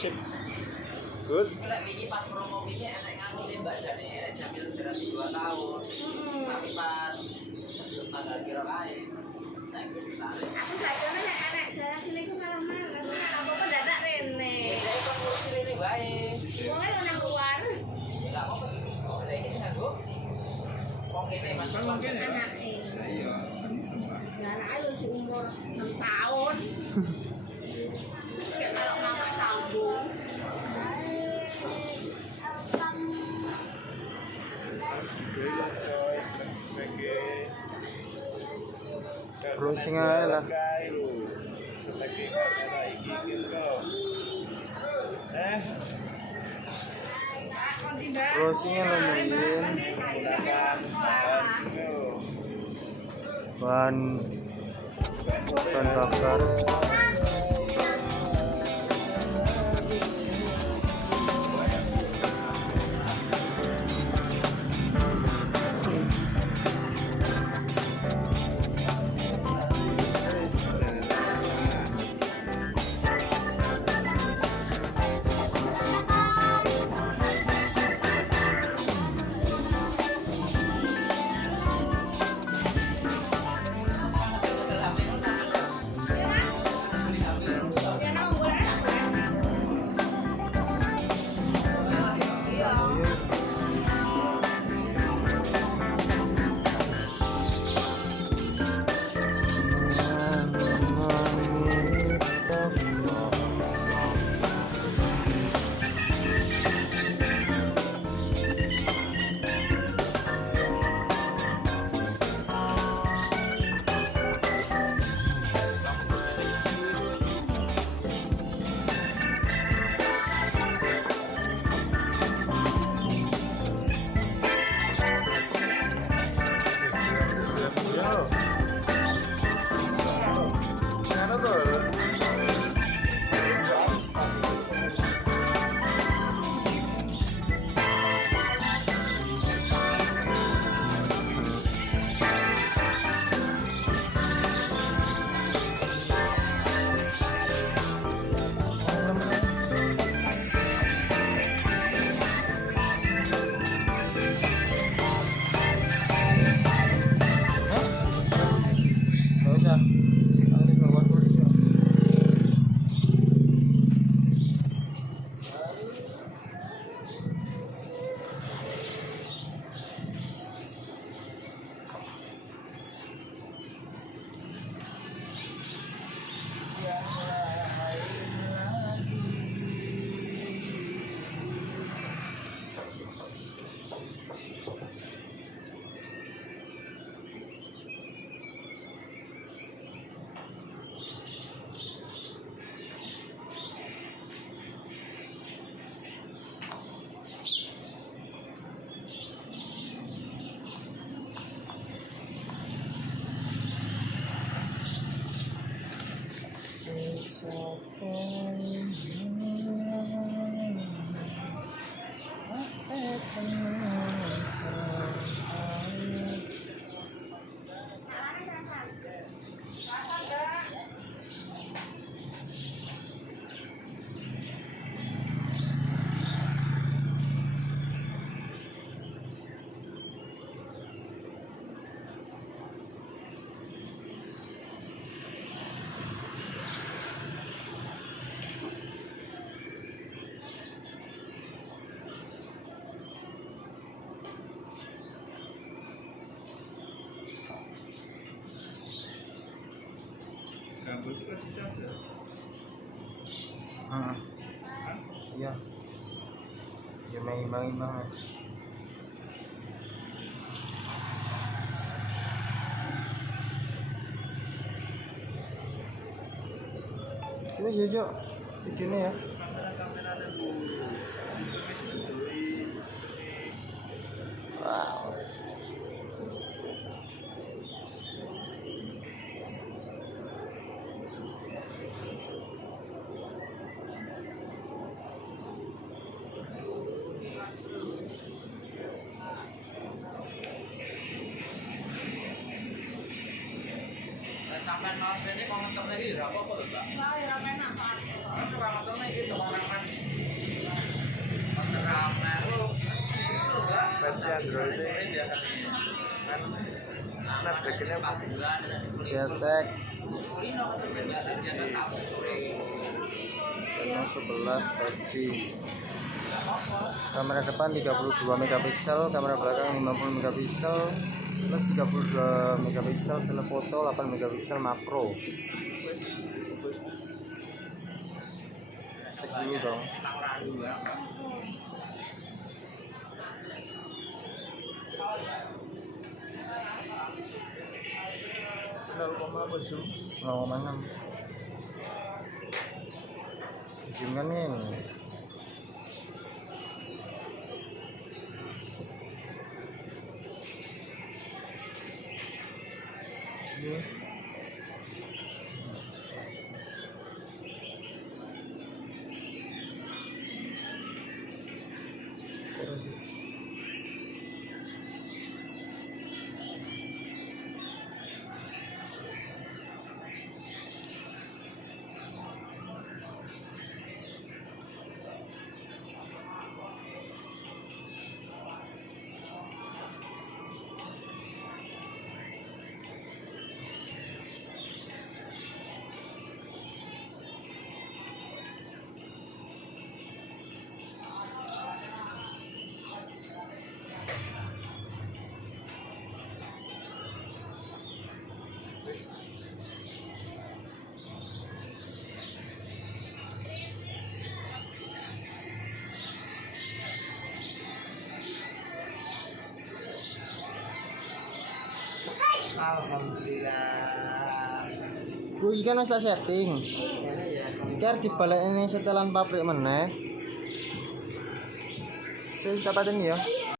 Sip. Good. Ini pas promo ini enak nganu nih Mbak, jadi enak jamil garansi 2 tahun. Tapi pas sebelum tanggal kira lain, saya gue ditarik. Aku sakjane nek anak daerah sini ku malah marah. Apa-apa dadak rene. Jadi kok ngurusi ini baik. Wong e nang luar. Enggak apa-apa. Oh, ini sih Bu. Wong ini Mas. Anake. Iya, ini semua. Lah anake wis umur 6 tahun. Kayak kalau mama sambung. Belok coy, sebagai Browsing aja lah. Sebagai kamera iki gitu. Browsingnya lumayan. Menggunakan Bahan bakar. Iya. Ya main banget. Ini Jojo, bikinnya ya. Wow. Sampai nol ini komentarnya ini berapa kok Mbak? Wah, ya enak banget. Komentarnya gitu komentar. Android ini ya kan Snapdragon-nya Zetek Kulino keterlibatan jangan tahu sore. Reno 11 5G. Kamera depan 32 megapiksel, kamera belakang 50 megapiksel, plus 32 megapiksel, telefoto 8 megapiksel makro. Cek dulu dong. Kenal apa zoom? 0,6. Zoom kan ini. Ini. Alhamdulillah. Kuwi kan wis tak setting. Biar dibalik ini setelan pabrik meneh. Saya dapatin ya.